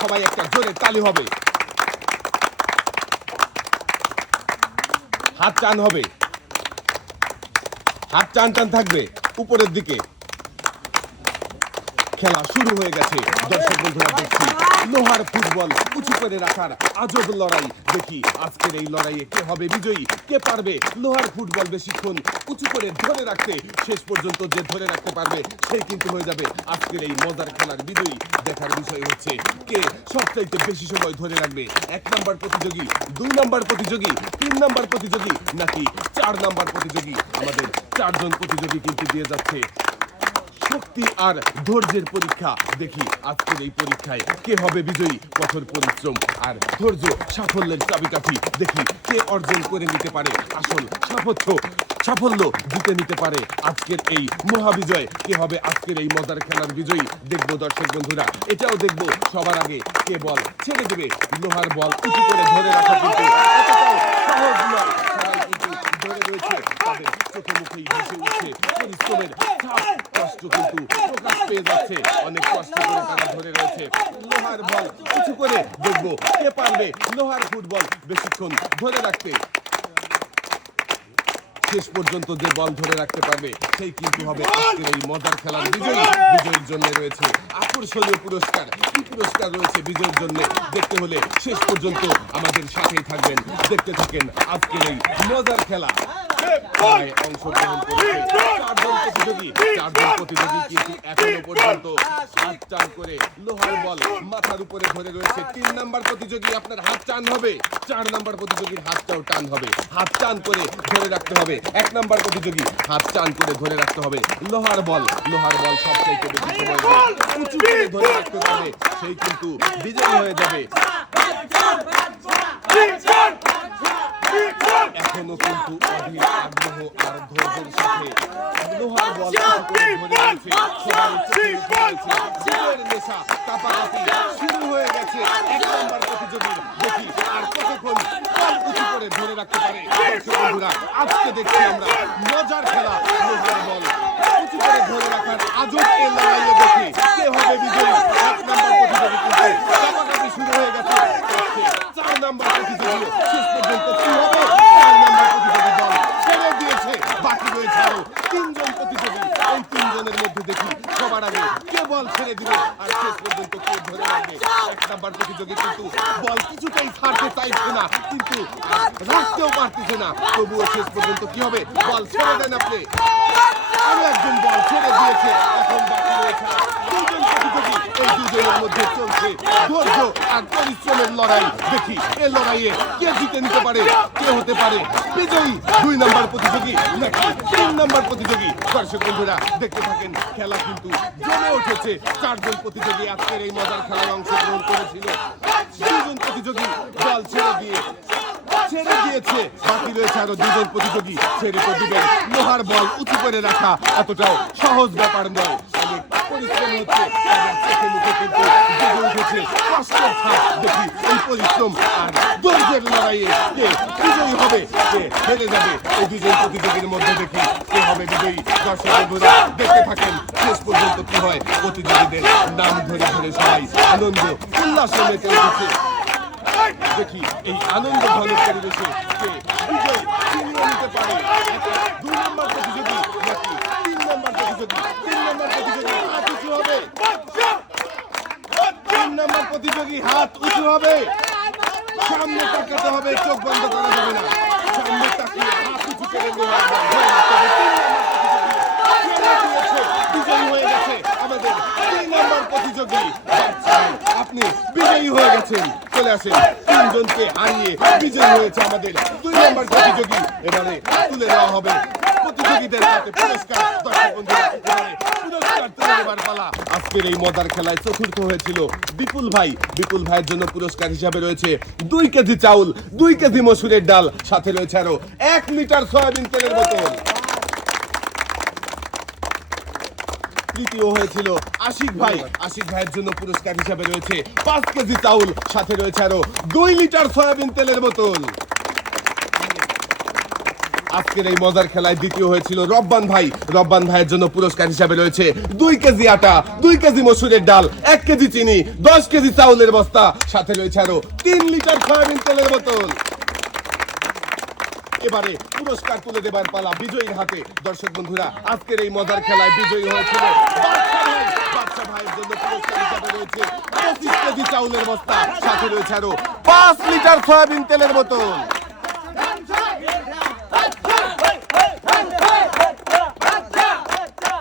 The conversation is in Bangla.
সবাই একটা জোরে তালি হবে। হাত টান হবে। হাত টান টান থাকবে উপরের দিকে। খেলা শুরু হয়ে গেছে। দর্শক বন্ধুরা দেখছি লোহার ফুটবল উঁচু করে রাখার আজব লড়াই। দেখি আজকের এই লড়াইয়ে কে হবে বিজয়ী কে পারবে লোহার ফুটবল বেশিক্ষণ উঁচু করে ধরে রাখতে। শেষ পর্যন্ত যে ধরে রাখতে পারবে সেই কিন্তু হয়ে যাবে আজকের এই মজার খেলার বিজয়ী। দেখার বিষয় হচ্ছে কে সবচাইতে বেশি সময় ধরে রাখবে। এক নাম্বার প্রতিযোগী দুই নাম্বার প্রতিযোগী তিন নাম্বার প্রতিযোগী নাকি চার নাম্বার প্রতিযোগী? আমাদের চারজন প্রতিযোগী কিন্তু দিয়ে যাচ্ছে। শক্তি আর ধৈর্যের পরীক্ষা। দেখি আজকের এই পরীক্ষায় কে হবে বিজয়ী, কঠোর পরিশ্রম আর ধৈর্য সাফল্যের চাবিকাঠি। দেখি কে অর্জন করে নিতে পারে আসল সাফল্য সাফল্য জিতে নিতে পারে আজকের এই মহাবিজয়। কে হবে আজকের এই মজার খেলার বিজয়ী? দেখব দর্শক বন্ধুরা, এটাও দেখব সবার আগে কে বল ছেড়ে দেবে লোহার বল উঁচু করে ধরে রাখা কিন্তু সহজ নয়। শেষ পর্যন্ত যে বল ধরে রাখতে পারবে সেই কিন্তু হবে আজকের এই মজার খেলার বিজয়ী বিজয়ীর জন্য রয়েছে আকর্ষণীয় পুরস্কার কি পুরস্কার রয়েছে বিজয়ের জন্য দেখতে হলে শেষ পর্যন্ত আমাদের সাথেই থাকবেন, দেখতে থাকেন আজকের এই মজার খেলা। হাত টান করে লোহার বল হবে হবে হবে এক নাম্বার প্রতিযোগী হাত টান হবে লোহার বল লোহার বল সবচাইতে বেশি সময় উঁচু করে ধরে রাখতে পারবে সেই কিন্তু বিজয়ী হয়ে যাবে কিন্তু অধীর আগ্রহ আর ধৈর্যের সাথে লোহার বল উঁচু করে ধরে রয়েছে সবাই চোখে মুখে রয়েছে বিজয়ের নেশা কাপাকাপি শুরু হয়ে গেছে এক নম্বর প্রতিযোগী দেখি আর কতক্ষণ বল উঁচু করে ধরে রাখতে পারে বন্ধুরা আজকে দেখছি আমরা মজার খেলা লোহার বল উঁচু করে ধরে রাখার আজব এই লড়াইয়ে দেখি কে হবে বিজয়ী এক নম্বর প্রতিযোগী কিন্তু কাপাকাপি শুরু হয়ে গেছে চার নম্বর প্রতিযোগী শেষ পর্যন্ত কি হবে চার নম্বর প্রতিযোগী দল ছেড়ে দিয়েছে বাকি রয়েছে আরও তিনজন প্রতিযোগী। এই তিনজনের মধ্যে দেখি সবার আগে কে বল ছেড়ে দিবে আর শেষ পর্যন্ত কে ধরে রাখবে। এক নাম্বার প্রতিযোগী কিন্তু বল কিছুতেই ছাড়তে চাইছে না, কিন্তু রাখতেও পারতেছে না। তবুও শেষ পর্যন্ত কি হবে? বল ছেড়ে দেন আপনি। বল প্রতিযোগী। দুই নাম্বার প্রতিযোগী তিন নাম্বার প্রতিযোগী? দর্শক দেখতে থাকেন, খেলা কিন্তু জমে উঠেছে। চারজন প্রতিযোগী আজকের এই মজার খেলায় অংশগ্রহণ করেছিল। দুজন প্রতিযোগী দল ছেড়ে দিয়ে ছেড়ে দিয়েছে। বাকি রয়েছে আরও দুজন প্রতিযোগী। ছেড়ে তো দিবেন। লোহার বল উঁচু করে রাখা এতটাও সহজ ব্যাপার নয়। প্রতিযোগীর মধ্যে দেখি কে হবে থাকেন শেষ পর্যন্ত কি হয়। প্রতিযোগীদের নাম ধরে ধরে সবাই আনন্দ উল্লাসে দেখি এই আনন্দ ঘন পরিবেশে প্রতিযোগী হাত উঁচু হবে। সামনে তাকাতে হবে, চোখ বন্ধ করা যাবে না। সামনে তাকিয়ে হাত উঁচু করে আমাদের তিন নম্বর প্রতিযোগী। আপনি বিজয়ী হয়ে গেছেন। চলে আসেন। তিনজনকে হারিয়ে বিজয়ী হয়েছে আমাদের দুই নম্বর প্রতিযোগী। এবারে তুলে দেওয়া হবে প্রতিযোগীদের হাতে পুরস্কার। দর্শক আজকের এই মজার খেলায় চতুর্থ হয়েছিল বিপুল ভাই। বিপুল ভাইয়ের জন্য পুরস্কার হিসাবে রয়েছে দুই কেজি চাউল, দুই কেজি মসুরের ডাল। সাথে রয়েছে আরও এক লিটার সয়াবিন তেলের বোতল। তৃতীয় হয়েছিল আশিক ভাই। আশিক ভাইয়ের জন্য পুরস্কার হিসাবে রয়েছে পাঁচ কেজি চাউল। সাথে রয়েছে আরও দুই লিটার সয়াবিন তেলের বোতল। আজকের এই মজার খেলায় দ্বিতীয় হয়েছিল রব্বান ভাই। রব্বান ভাইয়ের জন্য পুরস্কার হিসাবে রয়েছে দুই কেজি আটা, দুই কেজি মসুরের ডাল, এক কেজি চিনি, দশ কেজি চাউলের বস্তা। সাথে রয়েছে আরও তিন লিটার সয়াবিন তেলের বোতল। এবারে পুরস্কার তুলে দেবার পালা বিজয়ীর হাতে। দর্শক বন্ধুরা, আজকের এই মজার খেলায় বিজয়ী হয়েছিল চাউলের বস্তা, সাথে রয়েছে আরও পাঁচ লিটার সয়াবিন তেলের বোতল।